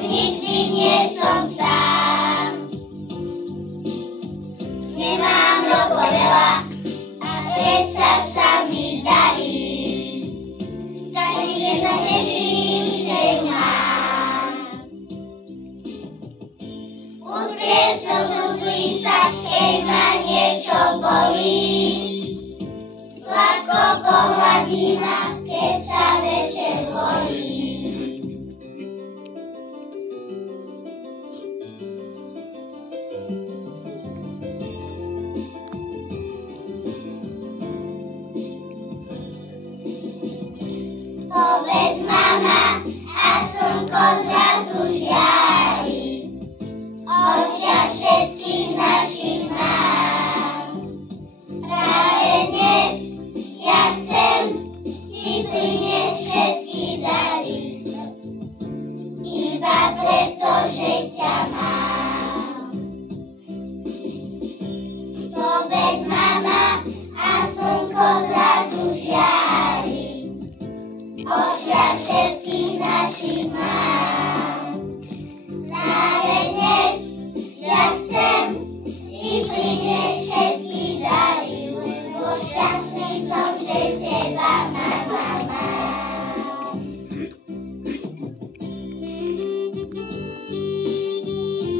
nikdy nie som sám. Nemám rokov veľa a predsa sa mi darí. Každý deň sa teším, že ju mám. Utriem slzu z líca, keď ma niečo bolí. Sladko pohľadí ma, keď sa večer